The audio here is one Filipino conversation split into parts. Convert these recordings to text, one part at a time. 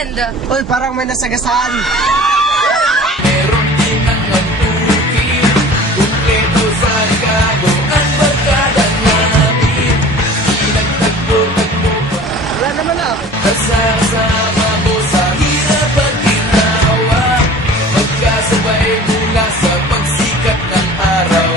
end. Uy, parang may nasagasaan. Meron din ang nagtukin, kumpleto sa Ricardo, ang barkada namin. Pinagtagpo-tagpo pa. Wala naman na. Kasama mo sa hirap at ginawa, magkasabay mula sa pagsikat ng araw.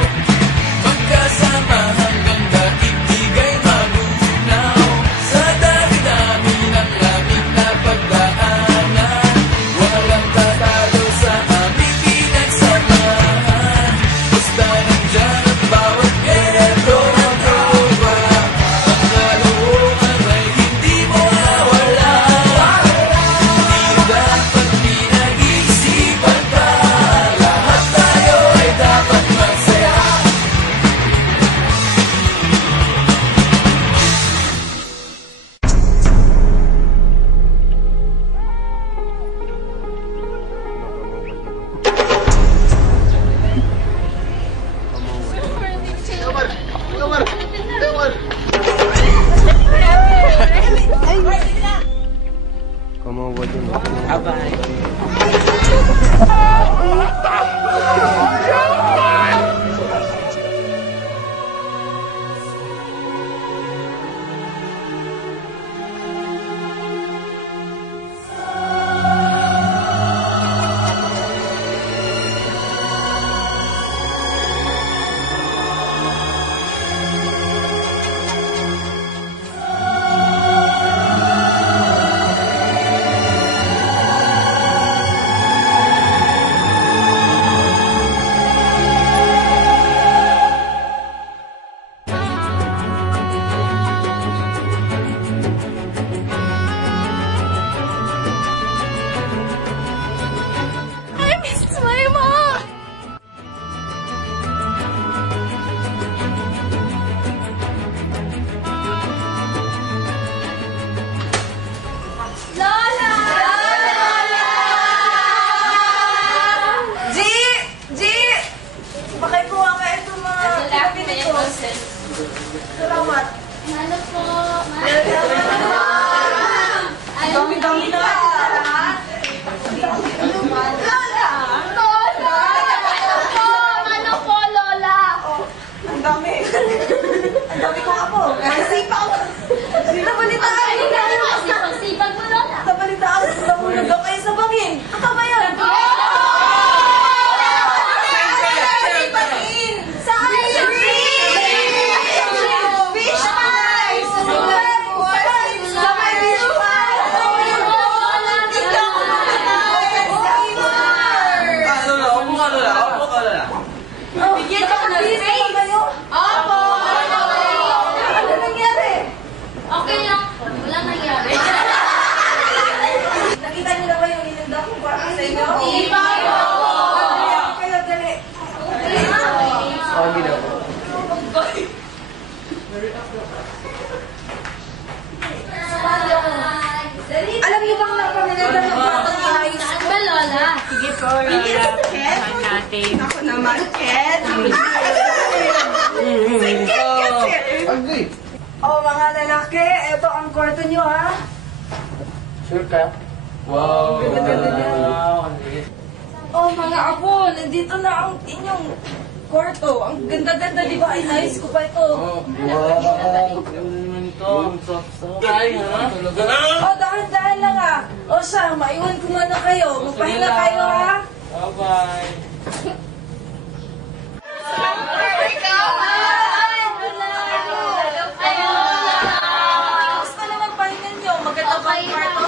Magkasama hanggang daigdig ay magunaw. Sa dami namin ang lamig na pagdaanan, walang tatalo sa aming pinagsamahan. Basta nandyan ang bawat metro ng tropa, ang kalooban ay hindi mo nawala. Hindi dapat pinag-iisipan pa, lahat tayo ay dapat magsaya. Kamuha din. Abay. I miss my mom! Lola! G! G! Bakit po ang ito mga pinabili ko? Salamat. Ano po? Dami-dami na. Lola! Lola! Ano po, Lola? Ang dami. Ang dami kong apo. Ang sipaw. Nabalitaan. Sipag mo, Lola. Nabalitaan. Nahulog ako kayo sa bangin. Ito ba yun? Bangin! Saan? Fish pies! Sa may fish pies! Dito ako nakatayo. Ano na? Upo ka na. Upo ka na. Bigyan ka na rin kayo? Opo! Ano nangyari? Okay lang po. Wala nangyari. Nakita niyo na ba yung inanda kong parang sa inyo? Iba po! Kayo, dali. Sabi na po. Alam niyo bang napamilita ng batang ayos? Saan ba, Lola? Sige po, Lola. Puntahan natin. Ako naman, Ken. Si Ken kasi. Agri. Oh, mga lalaki, ito ang kwarto niyo, ha? Sure ka? Wow. Ganda-ganda niya. Wow, ang liit. Oh, mga apo, nandito na ang inyong kwarto. Ang ganda-ganda, di ba? Ay, nice ko pa ito. Oh, wow. Ano naman ito? Ang soft-soft. Ay, ha? Oh, dahan-dahan lang, ha? O siya, maiwan ko muna kayo. Magpahinga kayo, ha? Bye-bye. Gusto na magpahinga niyo. Maganda ba ang kwarto?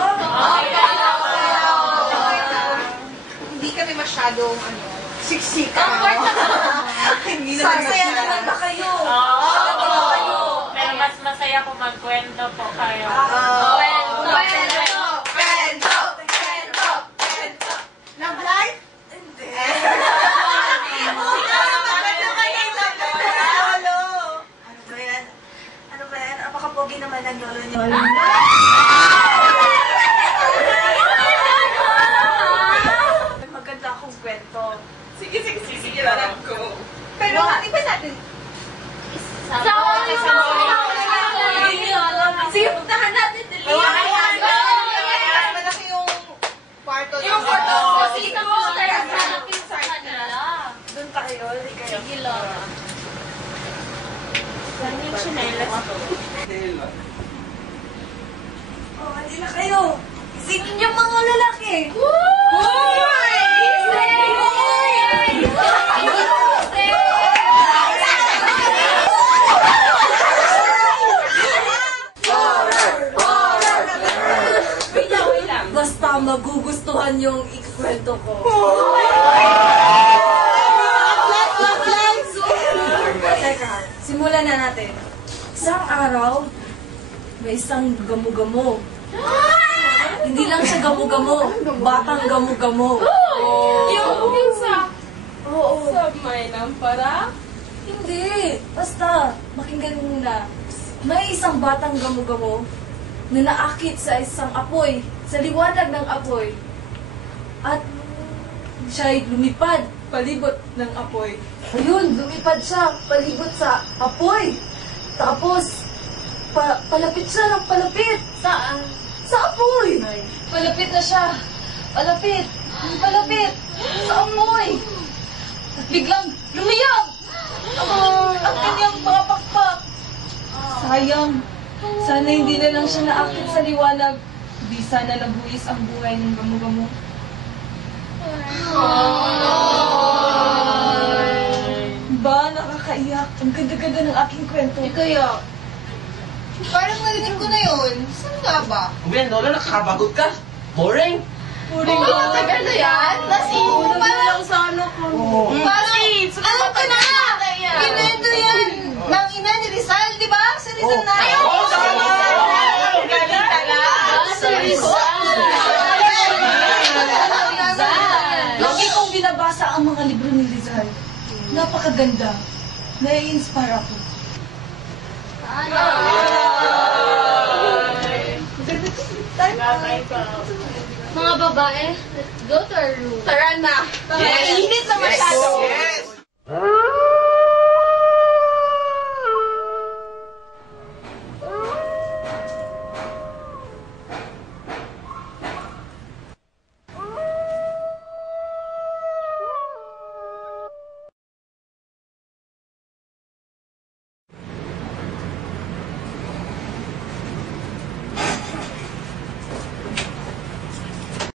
Hindi kami masyadong Siksika. hindi Sasaya naman ba kayo? Pero mas masaya kung magkwento po kayo. Love life? Hindi. Ano ba yan? Napaka-pogi naman ng lolo niyo. Maganda akong kwento. Sige, alam ko. Pero hindi ba natin? Sa Sige, puntahan natin. Dali. Basta magugustuhan yung ikwento ko. Teka, simulan na natin. Isang araw, may isang gamo-gamo. Hindi lang siya gamo-gamo, batang gamo-gamo. Yung sa... Oo. Sa may lampara? Hindi. Basta, makinggan mo muna. May isang batang gamo-gamo na naakit sa isang apoy, sa liwanag ng apoy. At siya'y lumipad palibot ng apoy. Ayun, lumipad siya palibot sa apoy. Tapos, palapit siya ng palapit. Saan? Sa apoy. Palapit na siya. Palapit. Palapit. Sa apoy. At biglang lumiyab. Ang kanyang mga pakpak. Sayang. Sana hindi na lang siya naakit sa liwanag. Di sana nabuwis ang buhay ng gamo-gamo. Ba, nakakaiyak. Ang ganda-ganda ng aking kwento. Kaya, Parang narinig ko na yun. Saan nga ba? Ben, Lola, nakakabagot ka. Boring. Puring Oo, matagal na yan. Parang sa ano ko. Parang, alam ko na! Kinento yan ng ina ni Rizal, di ba? Sa Rizal na. Oo, tama! Galing talaga. sa Rizal. Lagi kong binabasa ang mga libro ni Rizal. Napakaganda. Nai-inspire ako. Mga babae, let's go to our room. Tara na. Yes! Init na masyado. Yes!